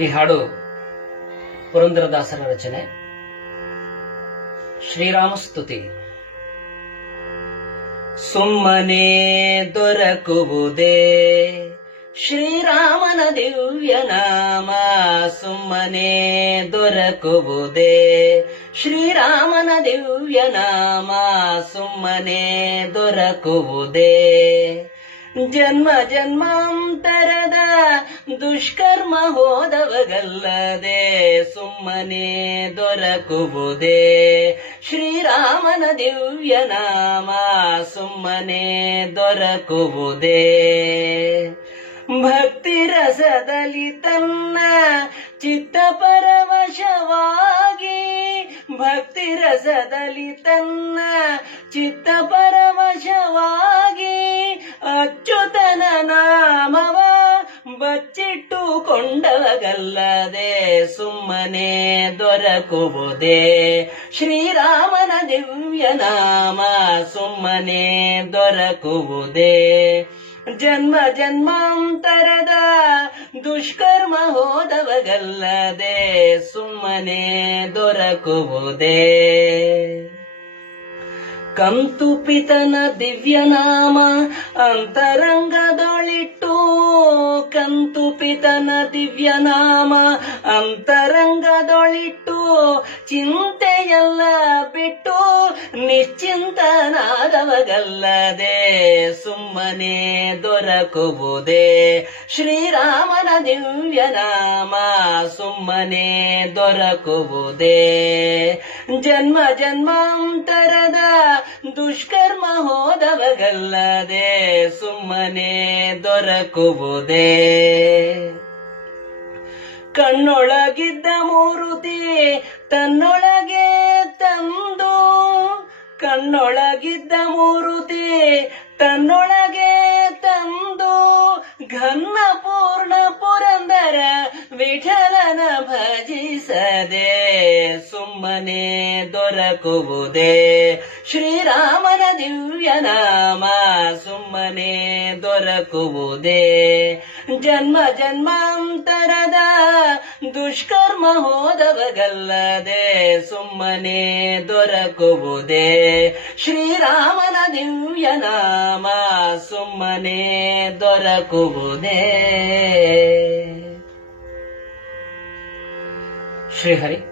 ಈ ಹಾಡು ಪುರಂದರದಾಸರ ರಚನೆ. ಶ್ರೀರಾಮಸ್ತುತಿ. ಸುಮ್ಮನೆ ದೊರಕುವುದೇ ಶ್ರೀರಾಮನ ದಿವ್ಯ ನಾಮ, ಸುಮ್ಮನೆ ದೊರಕುವುದೇ ಶ್ರೀರಾಮನ ದಿವ್ಯ ನಾಮ, ಸುಮ್ಮನೆ ದೊರಕುವುದೇ ಜನ್ಮ ಜನ್ಮಾಂತರದ ದುಷ್ಕರ್ಮ ಹೋದವಗಲ್ಲದೆ, ಸುಮ್ಮನೆ ದೊರಕುವುದೇ ಶ್ರೀರಾಮನ ದಿವ್ಯ ನಾಮ, ಸುಮ್ಮನೆ ದೊರಕುವುದೇ ಭಕ್ತಿ ರಸದಲ್ಲಿ ತನ್ನ ಚಿತ್ತ ಪರವಶವಾಗಿ, ಭಕ್ತಿ ರಸದಲ್ಲಿ ತನ್ನ ಚಿತ್ತ ಪರವಶವಾಗಿ ಅಚ್ಯುತನ ನಾಮವ ಬಚ್ಚಿಟ್ಟುಕೊಂಡವಗಲ್ಲದೆ, ಸುಮ್ಮನೆ ದೊರಕುವುದೇ ಶ್ರೀರಾಮನ ದಿವ್ಯ ನಾಮ, ಸುಮ್ಮನೆ ದೊರಕುವುದೇ ಜನ್ಮ ಜನ್ಮಾಂತರದ ದುಷ್ಕರ್ಮ ಹೋದವಗಲ್ಲದೆ, ಸುಮ್ಮನೆ ದೊರಕುವುದೇ ಕಂತುಪಿತನ ದಿವ್ಯ ನಾಮ ಅಂತರಂಗದೊಳಿಟ್ಟು, ಕಂತುಪಿತನ ದಿವ್ಯ ನಾಮ ಅಂತರಂಗದೊಳಿಟ್ಟು ಚಿಂತೆಯೆಲ್ಲ ಬಿಟ್ಟು ನಿಶ್ಚಿಂತನಾದವಗಲ್ಲದೆ, ಸುಮ್ಮನೆ ದೊರಕುವುದೇ ಶ್ರೀರಾಮನ ದಿವ್ಯ ನಾಮ, ಸುಮ್ಮನೆ ದೊರಕುವುದೇ ಜನ್ಮ ಜನ್ಮಾಂತರದ ದುಷ್ಕರ್ಮ ಹೋದವಗಲ್ಲದೆ, ಸುಮ್ಮನೆ ದೊರಕುವುದೇ ಕಣ್ಣೊಳಗಿದ್ದ ಮೂರುತಿ ತನ್ನೊಳಗೆ ತಂದು, ಕಣ್ಣೊಳಗಿದ್ದ ಮೂರುತಿ ತನ್ನೊಳಗೆ ತಂದು ಘನ್ನ ಪೂರ್ಣ ಪುರಂದರ ವಿಠಲನ ಭಜಿಸದೆ, ಸುಮ್ಮನೆ ದೊರಕುವುದೇ ಶ್ರೀರಾಮನ ದಿವ್ಯ ನಾಮ, ಸುಮ್ಮನೆ ದೊರಕುವುದೇ ಜನ್ಮ ಜನ್ಮಾಂತರದ ದುಷ್ಕರ್ಮ ಹೋದವಗಲ್ಲದೆ, ಸುಮ್ಮನೆ ದೊರಕುವುದೇ ಶ್ರೀರಾಮನ ದಿವ್ಯ ನಾಮ, ಸುಮ್ಮನೆ ದೊರಕುವುದೇ. ಶ್ರೀಹರಿ.